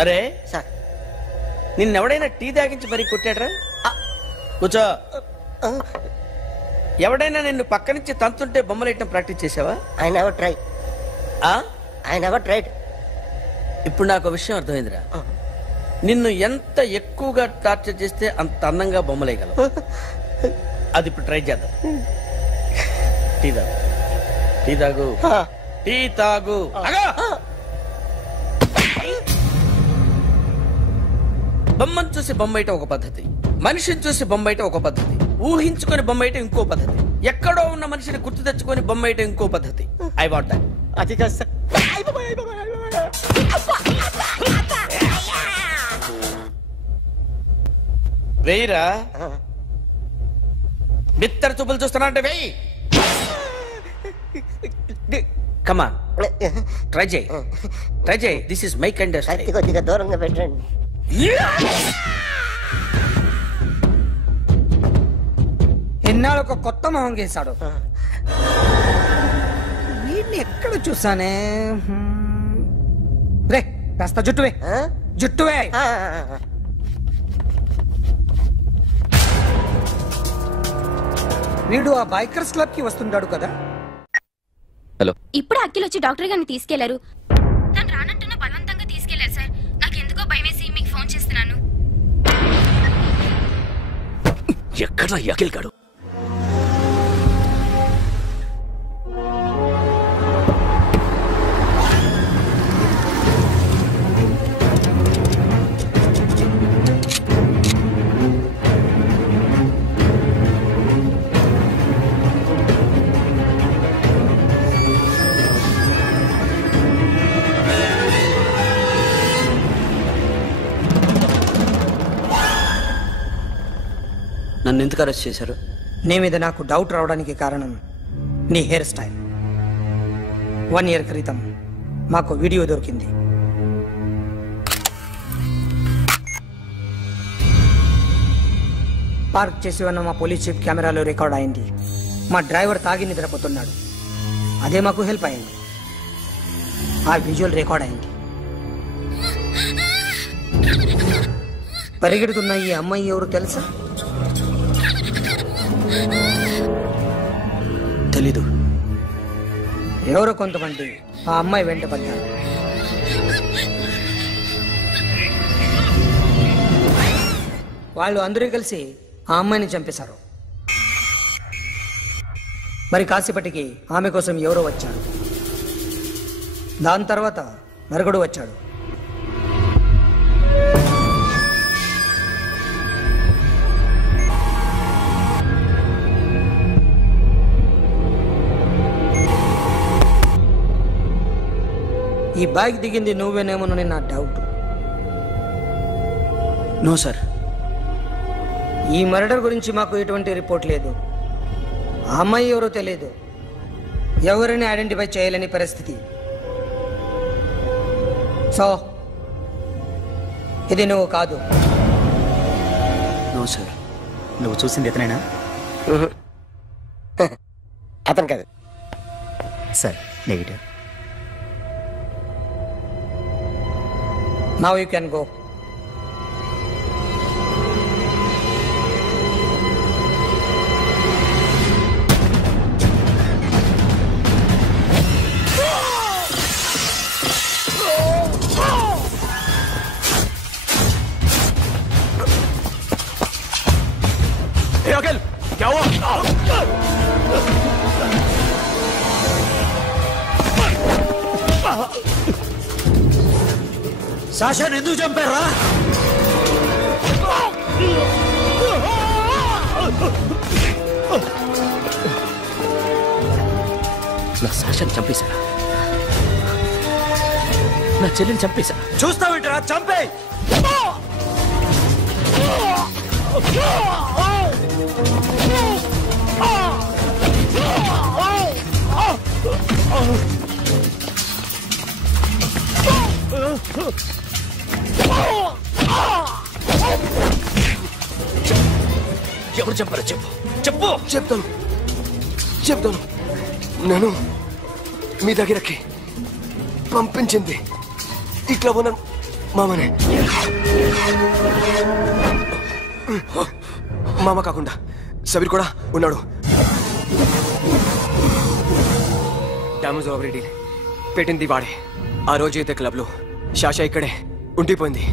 అరే sir నిన్నెవడైనా tea తాగించి మరీ కొట్టాడ్రా? కూర్చో. ఎవడైనా నిన్ను పక్క నుంచి తంతుంటే బొమ్మలేయటం ప్రాక్టీస్ చేసావా? I never try. I never tried. ఇప్పుడు నాకు విషయం అర్థమైందిరా. నిన్ను ఎంత ఎక్కువగా టార్చర్ చేస్తే అంత అందంగా బొమ్మలేయగలవు. అది ఇప్పుడు ట్రై చేద్దాం. టీ తాగు, టీ తాగు, టీ తాగు. బొమ్మను చూసి బొమ్మయటం ఒక పద్ధతి, మనిషిని చూసి బొమ్మయటం ఒక పద్ధతి, ఊహించుకొని బొమ్మయటం ఇంకో పద్ధతి, ఎక్కడో ఉన్న మనిషిని గుర్తు తెచ్చుకొని బొమ్మయటం ఇంకో పద్ధతి. I want that. అది కాదు సార్. వెయ్యిరా. బిత్తర చూపులు చూస్తున్నా అంటే వెయ్యి. కమాన్, ట్రై చేయి, ట్రై చేయి. This is my kind of style. కొద్దిగా దూరంగా పెట్టండి. ఎన్నాళ్ళు ఒక కొత్త మొహం గీశాడు. వీడిని ఎక్కడ చూసానే? రే కాస్త జుట్టువే, జుట్టువే. వీడు ఆ బైకర్స్ క్లబ్ కి వస్తుంటాడు కదా. హలో, ఇప్పుడు అఖిల్ వచ్చి డాక్టర్ గారిని తీసుకెళ్లారు. తను రానంటున్న బలవంతంగా తీసుకెళ్లారు సార్. నాకు ఎందుకో భయమేసి మీకు ఫోన్ చేస్తున్నాను. ఎక్కడ అఖిల్ గాడు? నన్ను ఎందుకు అరెస్ట్ చేశారు? నీ మీద నాకు డౌట్ రావడానికి కారణం నీ హెయిర్ స్టైల్. 1 year క్రితం మాకు వీడియో దొరికింది. పార్క్ చేసి ఉన్న మా పోలీస్ జీప్ కెమెరాలో రికార్డ్ అయింది. మా డ్రైవర్ తాగి నిద్రపోతున్నాడు. అదే మాకు హెల్ప్ అయింది. ఆ విజువల్ రికార్డ్ అయింది. పరిగెడుతున్న ఈ అమ్మాయి ఎవరు తెలుసా? తెలీదు. ఎవరో కొంతమంది ఆ అమ్మాయి వెంట పడ్డారు. వాళ్ళు అందరూ కలిసి ఆ అమ్మాయిని చంపేశారు. మరి కాసేపటికి ఆమె కోసం ఎవరో వచ్చాడు. దాని తర్వాత మరొకడు వచ్చాడు. ఈ బైక్ దిగింది నువ్వేనేమోనని నా డౌట్. No sir. ఈ మర్డర్ గురించి మాకు ఎటువంటి రిపోర్ట్ లేదు. ఆ అమ్మాయి ఎవరో తెలియదు. ఎవరిని ఐడెంటిఫై చేయలేని పరిస్థితి. సో ఇది నువ్వు కాదు. No sir. నువ్వు చూసింది ఎతనేనా? అతను కాదు sir. Negative. Now you can go. Hey, Akhil! क्या हुआ? సాషాని ఎందుకు చంపారా? నా సాషాని చంపేశారా? నా చెల్లిని చంపేశారా? చూస్తావేంటరా? చంపే! ఎవరు చెప్పారో చెప్పు. చెప్పు. చెప్తాను. నేను మీ దగ్గరకి పంపించింది ఇట్లా మామనే. మామ కాకుండా సబీర్ కూడా ఉన్నాడు. డ్యామేజ్ ఓవర్ డీల్ పెట్టింది వాడే. ఆ రోజు అయితే క్లబ్లో శాషా ఇక్కడే ఉండిపోయింది.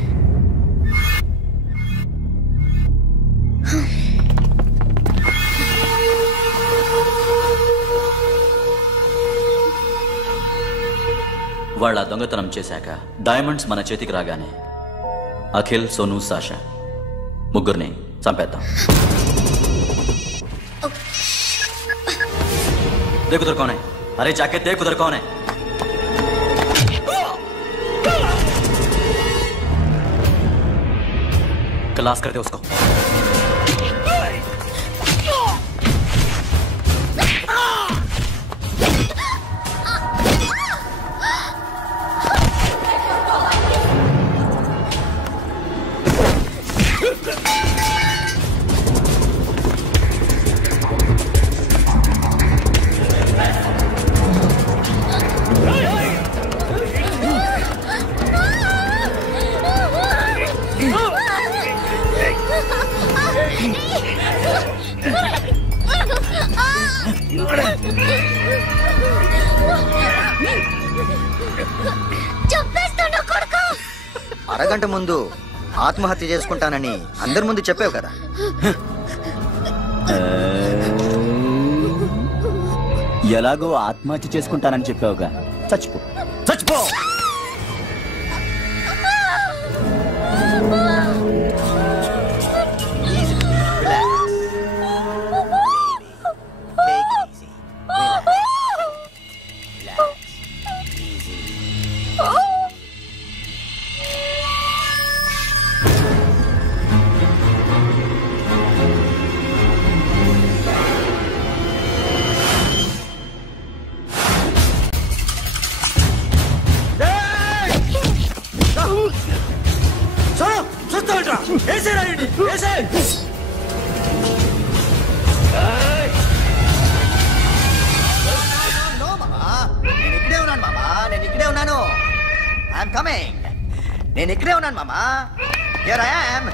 వాళ్ళ దొంగతనం చేశాక డైమండ్స్ మన చేతికి రాగానే అఖిల్, సోను, సాషా ముగ్గురిని చంపేద్దాం. देख उधर कौन है? अरे जाके देख उधर कौन है? क्लास करते उसको. అరగంట ముందు ఆత్మహత్య చేసుకుంటానని అందరి ముందు చెప్పావు కదా. ఎలాగో ఆత్మహత్య చేసుకుంటానని చెప్పావుగా, చచ్చిపో చచ్చిపో. నేను ఇక్కడే ఉన్నాను మామా. Here I am.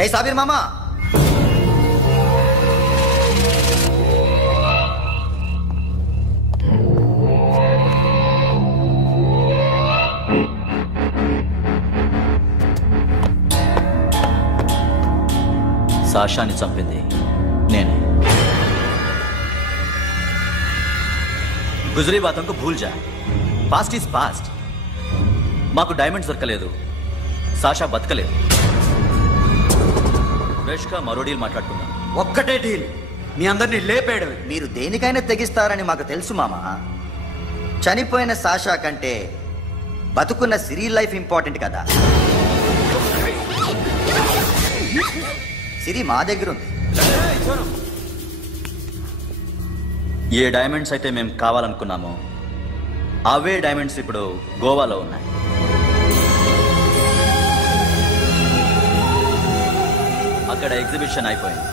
ఏ సాబీర్ మామా, సాషాని చంపింది నేనే. గుజరీ బాతంకు భూల్ జా. Past is past. మాకు డైమండ్స్ దొరకలేదు, సాషా బతకలేదు. ఫ్రెష్గా మరో డీల్ మాట్లాడుకుందాం. ఒక్కటే డీల్, మీ అందరినీ లేపేయడం. మీరు దేనికైనా తెగిస్తారని మాకు తెలుసు మామా. చనిపోయిన సాషా కంటే బతుకున్న సిరీ లైఫ్ ఇంపార్టెంట్ కదా. సిరి మా దగ్గర ఉంది. ఏ డైమండ్స్ అయితే మేము కావాలనుకున్నామో అవే డైమండ్స్ ఇప్పుడు గోవాలో ఉన్నాయి. అక్కడ ఎగ్జిబిషన్ అయిపోయింది.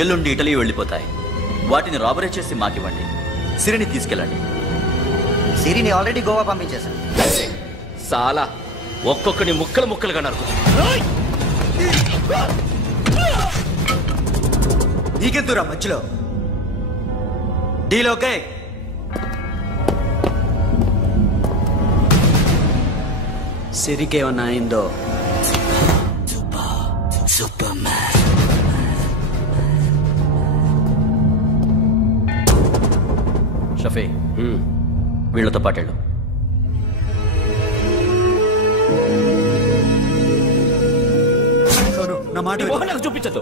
ఎల్లుండి ఇటలీ వెళ్ళిపోతాయి. వాటిని రాబరీ చేసి మాకివ్వండి. సిరిని తీసుకెళ్ళండి. సిరిని ఆల్రెడీ గోవా పంపించేశాను. సాలా ఒక్కొక్కని ముక్కలు ముక్కలుగా నరుకు. నీకెందురా మధ్యలో? Deal okay? సిరికేమన్నా అయిందో? షఫీ, వీళ్ళతో పాటేళ్ళు. నా మాట చూపించదు.